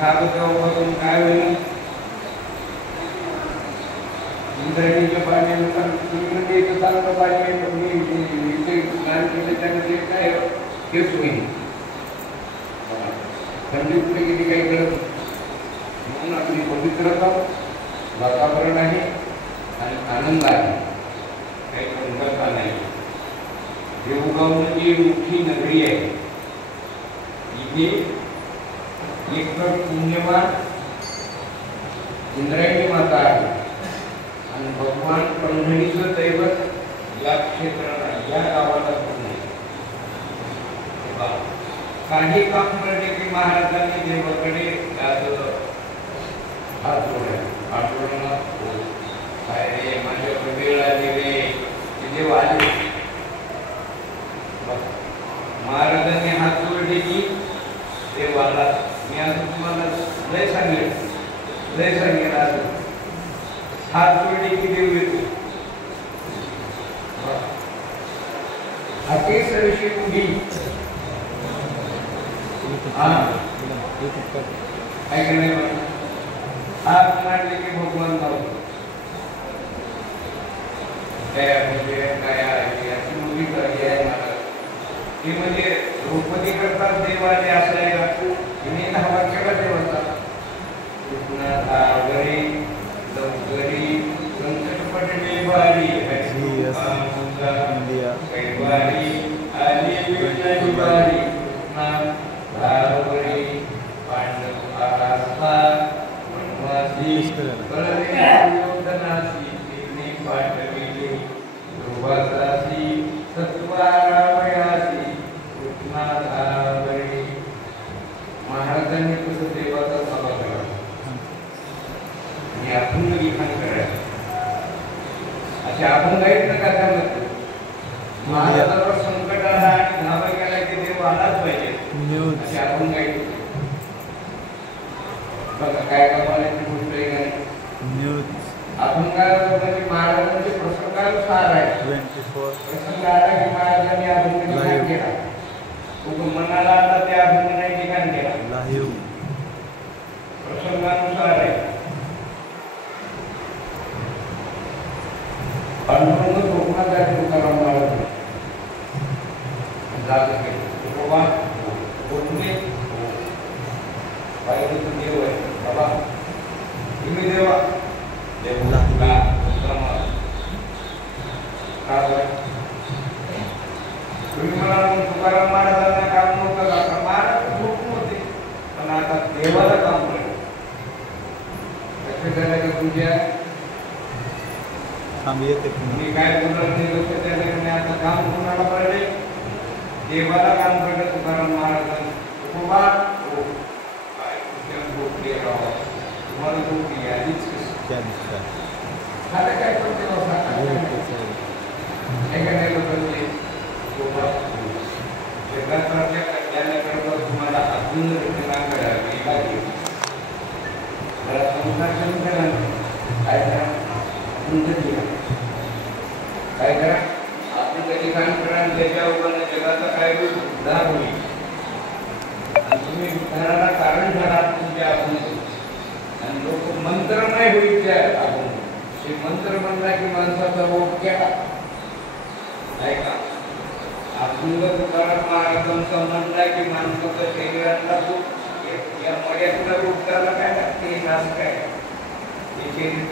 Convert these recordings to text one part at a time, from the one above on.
खाब तेव्हापासून काय होईल इंद्रायणीच्या पाण्यानुसार तुम्ही एक चांगलं पाणी आहे तुम्ही इथे स्नान केलं त्यानं ते काय तेच होईल थंडी कुठे गेली काही कळत म्हणून आपली पवित्रता वातावरण आहे आणि आनंद आहे काही संकल्पना नाही देऊगाव म्हणजे मोठी नगरी आहे इथे एक तर पुण्यवान इंद्रायणी माता आहे आणि भगवान पंढरीचं दैवत या क्षेत्राला या गावाला पूर्ण काही काम करणे की महाराजांनी देवाकडे हात जोडला काय रे माझ्या वेळ आली रे देव आले महाराजांनी हात जोडले की देव आला मी आज तुम्हाला लय सांगेल आज हात जोडले की देव येतो हाते सरशी उभी ऐक नाही हात मांडले की भगवान धावतो काय अशी मुली आहे मला ती म्हणजे द्रौपदी करतात देवाने असं आहे का तिने 10 वाक्याला देवाचा कृष्णावरी लवकरी संकटपटले बारी कैवारी आली विष्णाची बारी भावरी पांडव आस्था वनवासी योधनासी तिने पाठविले ध्रुवासासी सत्वारामयासी कृष्णाधावरी महाराजांनी कसं देवाचा सभा केला आणि अभंग लिखाण करायचं असे अभंग आहेत ना का त्यामध्ये महाराजांवर संकट आला आणि धावा केला की देव आलाच पाहिजे असे अभंग आहेत बघा काय कमालाची गोष्ट आहे का अभंगाला म्हणजे महाराजांचे प्रसंगानुसार आहे प्रसंग आला की महाराजांनी अभंग लिखाण केला तो मनाला आला ते अभंग नाही लिखाण केला प्रसंगानुसार आहे अनुभव कोकणात आहे तुकाराम महाराज जात बाबा कोकणे पाहिजे तर देव आहे बाबा तुम्ही देवा देवला तुम्ही मला तुकाराम महाराजांना काम नव्हतं का महाराज खूप होते पण आता देवाला काम करतो लक्ष झालं का तुमच्या मी काय बोलणार ते लक्ष त्याच्याकडे आता काम कोणाला पडले देवाला काम करत तुकाराम महाराजांनी तुम्हाला गोष्टी आधीच आता काय करते जगाच्या कल्याणाकरता तुम्हाला अजून रचना करावी लागेल मला संसार करा काय करा काय करा आपण कधी काम करा त्याच्यावर जगाचा काय होईल उद्धार होईल आणि तुम्ही उद्धाराला कारण झाला तुमच्या अभंग आणि लोक मंत्रमय होईल त्या अभंग ते मंत्र म्हणला की माणसाचा ओढ केला नाही का अभंग तुकाराम महाराजांचा म्हणला की माणसाच्या शरीरातला तो या मर्यादा उपचाराला काय लागते नाश काय हे शरीर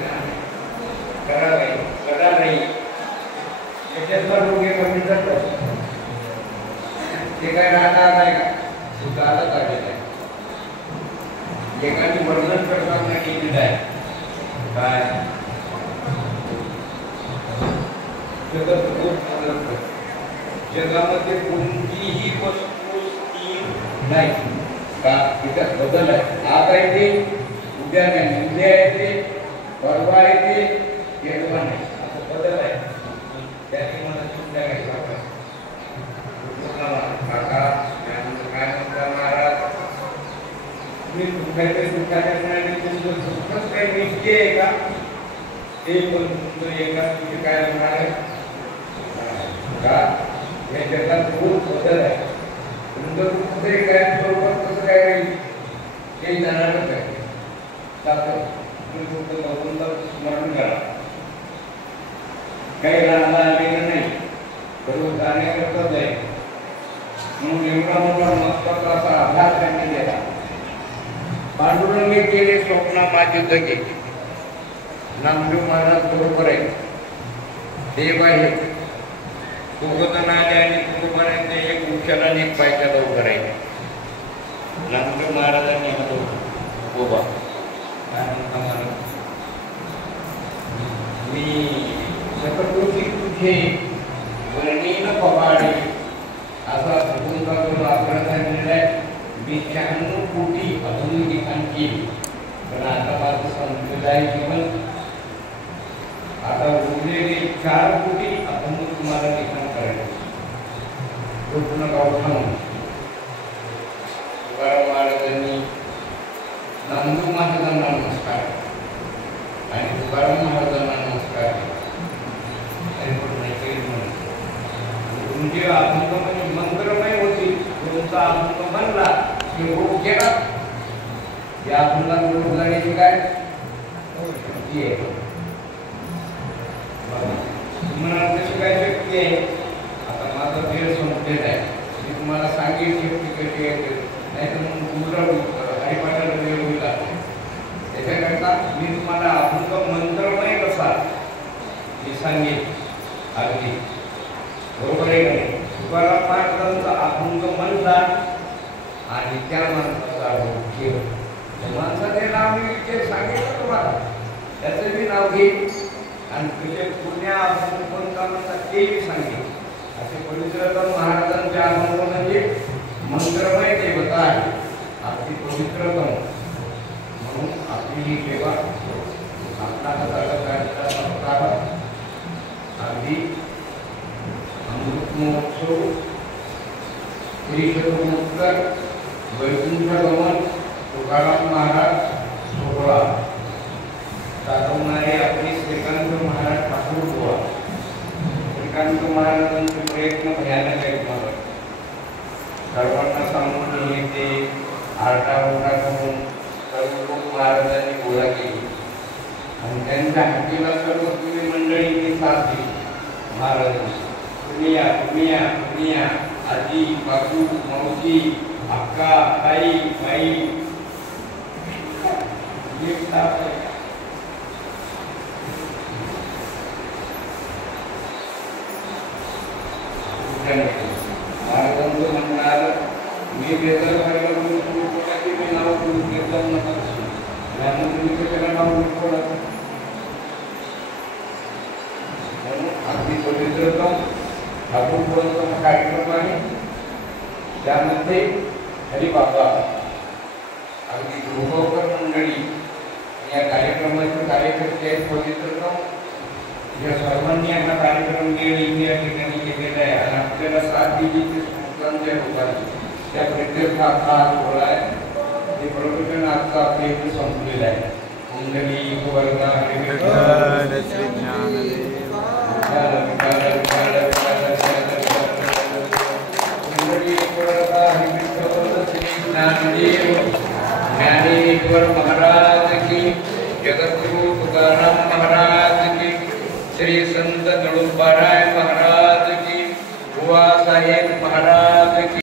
करा नाही त्याच्यातला रोग हे कमी जातात ते काय राहणार नाही का सुद्धाला काढलेलं आहे एकाने वर्णन करताना केलेलं आहे काय जगामध्ये कोणतीही वस्तू स्थिर नाही का तिच्यात बदल आहे आज आहे ते उद्या नाही उद्या येते परवा येते केव्हा नाही असं बदल आहे त्याची मला सुद्धा काही काका काय म्हणता महाराज तुम्ही तुमचं सुखच काही निश्चय आहे का ते पण तुमचं एका तुमचे काय होणार आहे का या जगात खूप बदल आहे तुमचं कुठे काय स्वरूपात कसं काय राहील ते जाणार एवढा मोठा महत्वाचा असा आधार त्यांनी दिला. पांडुरंगी केले स्वप्न माझी जगे, नामदेव महाराज बरोबर आहे, देव आहे. दोघं आले आणि कुटुंबाने एक वृक्षाला एक पायच्याला उभं राहिले. नामदेव महाराजांनी हलवलं, उभा मी सकटोची तुझे वर्णीन पवाडे असा भूमिका करून आपल्याला दिलाय. मी 96 कोटी अजून लिखाण केली, पण आता माझं संपलेलं आहे जीवन. आता उरलेले 4 कोटी आपण तुम्हाला लिखाण करायचं. पूर्ण गाव थांबून तुकाराम महाराजांनी नामदेव महाराजांना नमस्कार आणि तुकाराम महाराजांना नमस्कार तुमचे अभंग म्हणजे मंत्रमय होती. तुमचा अभंग म्हणला की रोग केला, या अभंगात रोग जाण्याची काय तुम्हाला कशी काय शक्ती आहे. आता माझा वेळ संपलेला आहे, मी तुम्हाला सांगेल शक्ती कशी आहे, नाही तर मग दुसरा हरिपाठाला वेळ होईल. त्याच्याकरता मी तुम्हाला अभंग मंत्रमय कसा मी सांगेन. अगदी बरोबर आहे का नाही. तुकाराम महाराजांचा अभंग म्हणला आणि त्या माणसाचा रोग केला. त्या माणसाचे नाव मी सांगितलं तुम्हाला, त्याचं मी नाव घेईन आणि तुझे पुण्या अभंग कोणता म्हणतात ते मी सांगेन. असे पवित्रतम महाराजांचे अभंग म्हणजे मंत्रमय देवता आहे, आपली पवित्रतम. म्हणून आपली ही सेवा आपला हाताला अगदी अमृत महोत्सव, श्रीशतमोत्तर, वैकुंठ गमन, तुकाराम महाराज सोहळा साधवणारे आपले श्रीकांत महाराज ठाकूर गोळा. श्रीकांत महाराजांचे प्रयत्न भयानक आहेत. मला सर्वांना सांगून येते आरडाओरडा करून सर्व लोक महाराजांनी गोळा केली आणि त्यांच्या हातीला सर्व तुम्ही मंडळींनी साथ दिली. महाराजांनी तुम्ही या आजी, बापू, मावशी, अक्का, ताई, बाई, महाराजांचं म्हणणं आलं, मी बेदर व्हायला मी नाव घेतलं नका, तुम्ही त्याला नाव घेतलं. म्हणून अगदी पवित्रतम ठाकूरचा कार्यक्रम आहे. त्यामध्ये हरिबाबा अगदी गृहोकर मंडळी या कार्यक्रमाचे कार्यकर्ते आहेत. पवित्रतम या सर्वांनी हा कार्यक्रम या ठिकाणी केलेला आहे आणि आपल्याला साथ दिली ते संस्थांच्या लोकांनी. त्या प्रत्येक आपला हा सोहळा आहे, ते प्रवचन आजचा आपल्या इथे संपलेलं आहे. कुंडली वर्गा ज्ञानेश्वर महाराज की, जगद्गुरु तुकाराम महाराज की, श्री संत तुळुपारायण